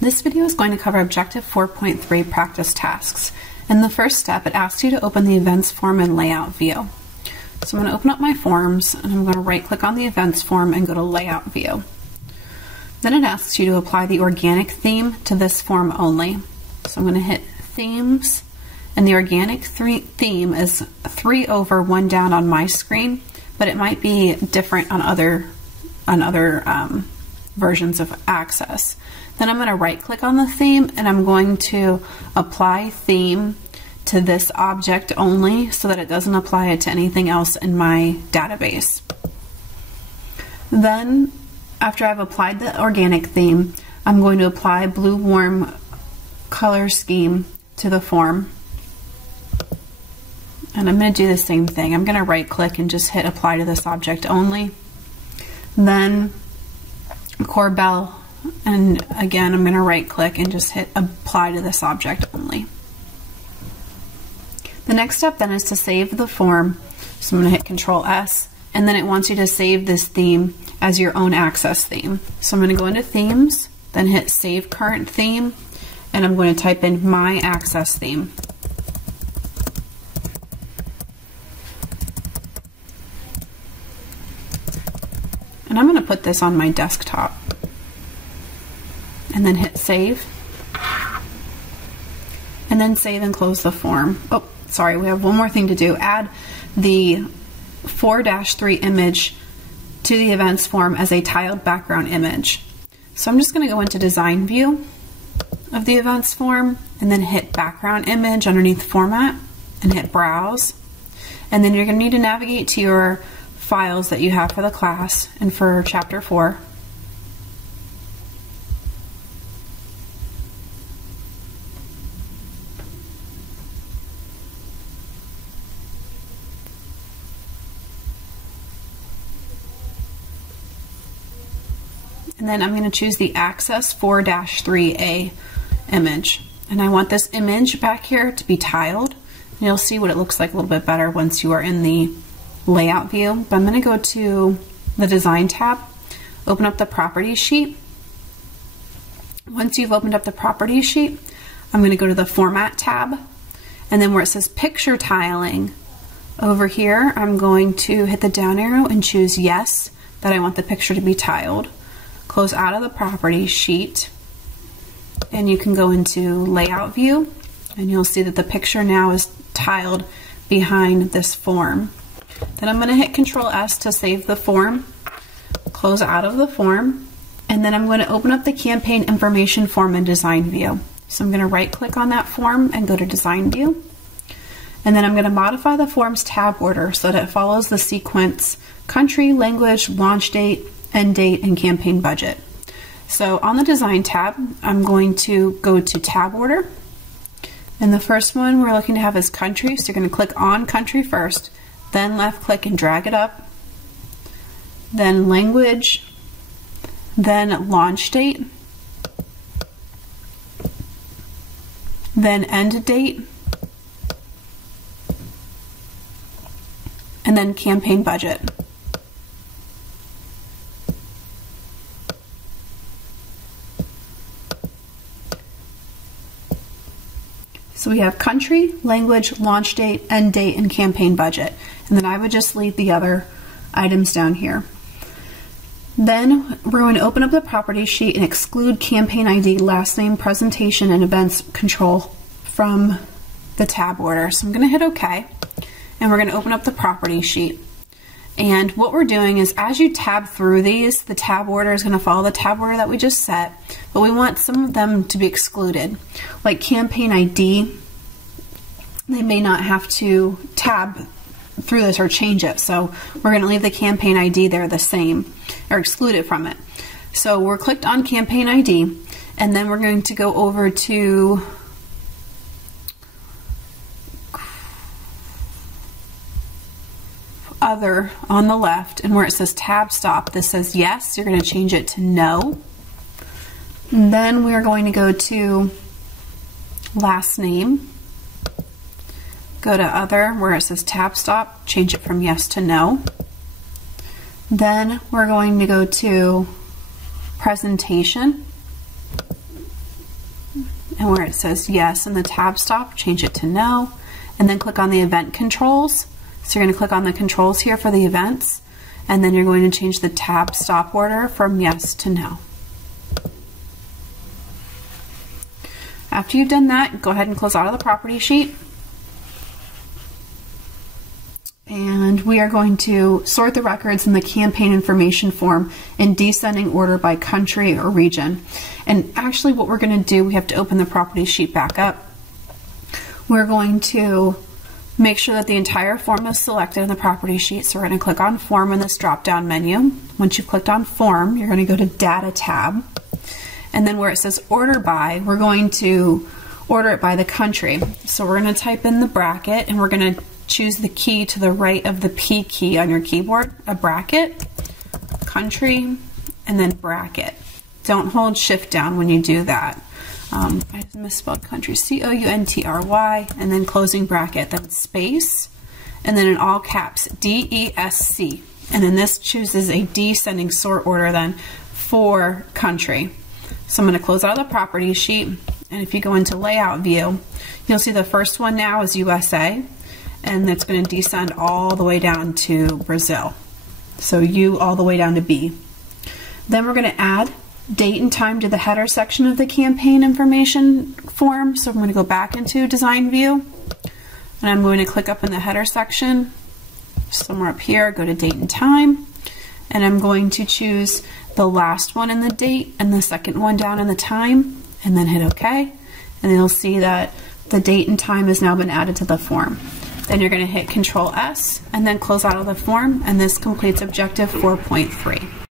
This video is going to cover Objective 4.3 practice tasks. In the first step, it asks you to open the events form in Layout View. So I'm going to open up my forms, and I'm going to right-click on the events form and go to Layout View. Then it asks you to apply the organic theme to this form only. So I'm going to hit Themes, and the organic theme is 3 over 1 down on my screen, but it might be different on other versions of Access. Then I'm going to right-click on the theme, and I'm going to apply theme to this object only so that it doesn't apply it to anything else in my database. Then, after I've applied the organic theme, I'm going to apply blue warm color scheme to the form. And I'm going to do the same thing. I'm going to right-click and just hit apply to this object only. Then Corbel, and again I'm going to right-click and just hit apply to this object only. The next step then is to save the form. So I'm going to hit Control S, and then it wants you to save this theme as your own Access theme. So I'm going to go into Themes, then hit Save Current Theme, and I'm going to type in My Access Theme. And I'm going to put this on my desktop. And then hit Save. And then save and close the form. Oh, sorry, we have one more thing to do. Add the 4-3 image to the events form as a tiled background image. So I'm just going to go into Design View of the events form, and then hit Background Image underneath Format, and hit Browse. And then you're going to need to navigate to your files that you have for the class and for Chapter 4. And then I'm going to choose the Access 4-3A image. And I want this image back here to be tiled. And you'll see what it looks like a little bit better once you are in the Layout View. But I'm going to go to the Design tab, open up the Properties sheet. Once you've opened up the Properties sheet, I'm going to go to the Format tab. And then where it says Picture Tiling, over here I'm going to hit the down arrow and choose Yes, that I want the picture to be tiled. Close out of the Properties sheet, and you can go into Layout View, and you'll see that the picture now is tiled behind this form. Then I'm going to hit Control S to save the form, close out of the form, and then I'm going to open up the campaign information form in Design View. So I'm going to right-click on that form and go to Design View, and then I'm going to modify the form's tab order so that it follows the sequence country, language, launch date, end date, and campaign budget. So on the Design tab, I'm going to go to Tab Order, and the first one we're looking to have is Country, so you're going to click on Country first, then left click and drag it up, then Language, then Launch Date, then End Date, and then Campaign Budget. So we have country, language, launch date, end date, and campaign budget. And then I would just leave the other items down here. Then we're going to open up the Properties sheet and exclude campaign ID, last name, presentation, and events control from the tab order. So I'm going to hit OK, and we're going to open up the Properties sheet. And what we're doing is as you tab through these, the tab order is going to follow the tab order that we just set, but we want some of them to be excluded. Like campaign ID, they may not have to tab through this or change it, so we're going to leave the campaign ID there the same, or exclude it from it. So we're clicked on campaign ID, and then we're going to go over to Other on the left, and where it says Tab Stop, this says yes, you're going to change it to no. And then we're going to go to Last Name, go to Other, where it says Tab Stop, change it from yes to no. Then we're going to go to Presentation, and where it says yes in the tab stop, change it to no, and then click on the event controls. So you're going to click on the controls here for the events, and then you're going to change the tab stop order from yes to no. After you've done that, go ahead and close out of the property sheet. And we are going to sort the records in the campaign information form in descending order by country or region. And actually what we're going to do, we have to open the property sheet back up. We're going to make sure that the entire form is selected in the property sheet. So we're going to click on Form in this drop-down menu. Once you've clicked on Form, you're going to go to Data tab. And then where it says Order By, we're going to order it by the country. So we're going to type in the bracket, and we're going to choose the key to the right of the P key on your keyboard, a bracket, country, and then bracket. Don't hold shift down when you do that. I misspelled country, C-O-U-N-T-R-Y, and then closing bracket, then space, and then in all caps, D-E-S-C. And then this chooses a descending sort order then for country. So I'm going to close out of the property sheet, and if you go into layout view, you'll see the first one now is USA, and it's going to descend all the way down to Brazil. So U all the way down to B. Then we're going to add date and time to the header section of the campaign information form. So I'm going to go back into design view, and I'm going to click up in the header section, somewhere up here, go to date and time, and I'm going to choose the last one in the date and the second one down in the time, and then hit OK. And you'll see that the date and time has now been added to the form. Then you're going to hit Control S and then close out of the form, and this completes objective 4.3.